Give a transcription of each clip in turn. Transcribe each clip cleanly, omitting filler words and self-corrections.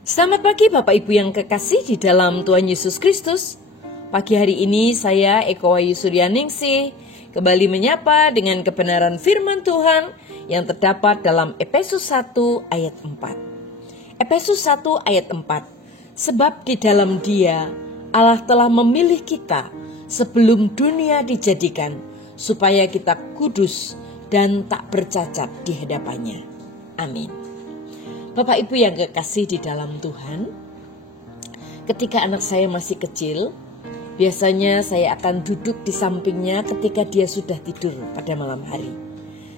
Selamat pagi Bapak Ibu yang kekasih di dalam Tuhan Yesus Kristus. Pagi hari ini saya Eko Wahyu Suryaningsih kembali menyapa dengan kebenaran firman Tuhan yang terdapat dalam Efesus 1 ayat 4. Efesus 1 ayat 4. Sebab di dalam Dia Allah telah memilih kita sebelum dunia dijadikan supaya kita kudus dan tak bercacat di hadapannya. Amin. Bapak Ibu yang kekasih di dalam Tuhan, ketika anak saya masih kecil, biasanya saya akan duduk di sampingnya ketika dia sudah tidur pada malam hari.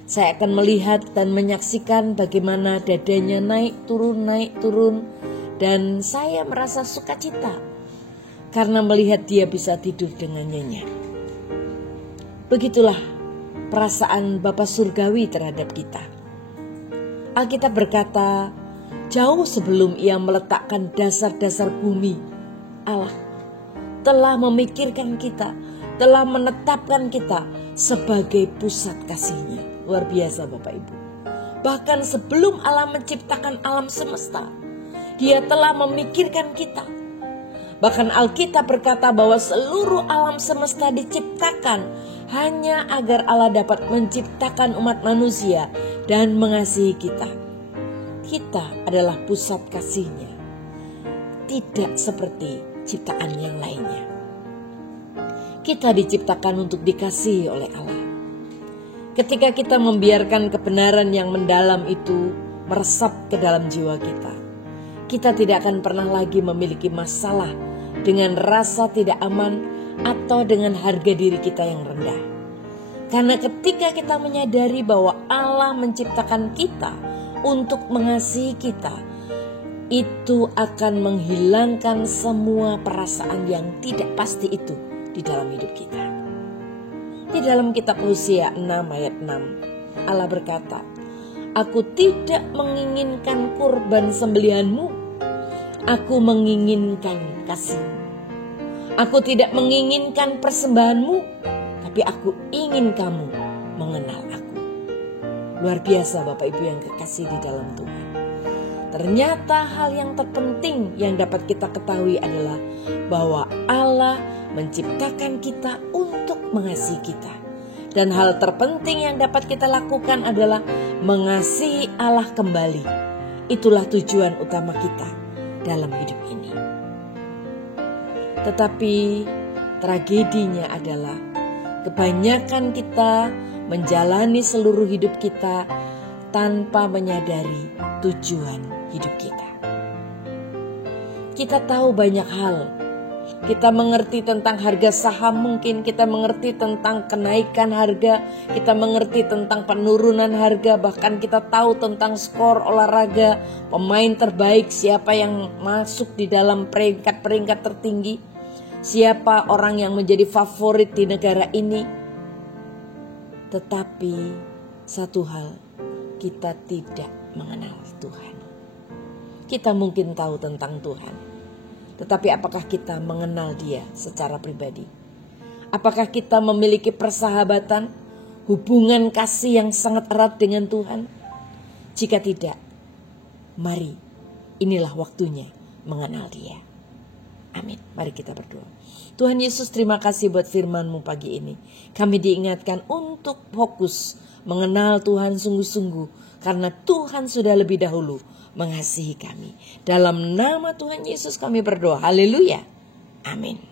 Saya akan melihat dan menyaksikan bagaimana dadanya naik turun, dan saya merasa sukacita karena melihat dia bisa tidur dengan nyenyak. Begitulah perasaan Bapa Surgawi terhadap kita. Alkitab berkata, jauh sebelum Ia meletakkan dasar-dasar bumi, Allah telah memikirkan kita, telah menetapkan kita sebagai pusat kasih-Nya. Luar biasa Bapak Ibu. Bahkan sebelum Allah menciptakan alam semesta, Dia telah memikirkan kita. Bahkan Alkitab berkata bahwa seluruh alam semesta diciptakan hanya agar Allah dapat menciptakan umat manusia dan mengasihi kita. Kita adalah pusat kasih-Nya, tidak seperti ciptaan yang lainnya. Kita diciptakan untuk dikasihi oleh Allah. Ketika kita membiarkan kebenaran yang mendalam itu meresap ke dalam jiwa kita, kita tidak akan pernah lagi memiliki masalah dengan rasa tidak aman atau dengan harga diri kita yang rendah. Karena ketika kita menyadari bahwa Allah menciptakan kita untuk mengasihi kita, itu akan menghilangkan semua perasaan yang tidak pasti itu di dalam hidup kita. Di dalam kitab Hosea 6 ayat 6, Allah berkata, Aku tidak menginginkan kurban sembelihanmu, Aku menginginkan kasih-Mu. Aku tidak menginginkan persembahanmu, tapi Aku ingin kamu mengenal Aku. Luar biasa Bapak Ibu yang kekasih di dalam Tuhan. Ternyata hal yang terpenting yang dapat kita ketahui adalah bahwa Allah menciptakan kita untuk mengasihi kita. Dan hal terpenting yang dapat kita lakukan adalah mengasihi Allah kembali. Itulah tujuan utama kita dalam hidup ini. Tetapi tragedinya adalah kebanyakan kita menjalani seluruh hidup kita tanpa menyadari tujuan hidup kita. Kita tahu banyak hal. Kita mengerti tentang harga saham mungkin, kita mengerti tentang kenaikan harga, kita mengerti tentang penurunan harga, bahkan kita tahu tentang skor olahraga, pemain terbaik, siapa yang masuk di dalam peringkat-peringkat tertinggi, siapa orang yang menjadi favorit di negara ini. Tetapi satu hal, kita tidak mengenal Tuhan. Kita mungkin tahu tentang Tuhan, tetapi apakah kita mengenal Dia secara pribadi? Apakah kita memiliki persahabatan, hubungan kasih yang sangat erat dengan Tuhan? Jika tidak, mari inilah waktunya mengenal Dia. Amin. Mari kita berdoa. Tuhan Yesus, terima kasih buat firman-Mu pagi ini. Kami diingatkan untuk fokus mengenal Tuhan sungguh-sungguh, karena Tuhan sudah lebih dahulu mengasihi kami. Dalam nama Tuhan Yesus kami berdoa. Haleluya. Amin.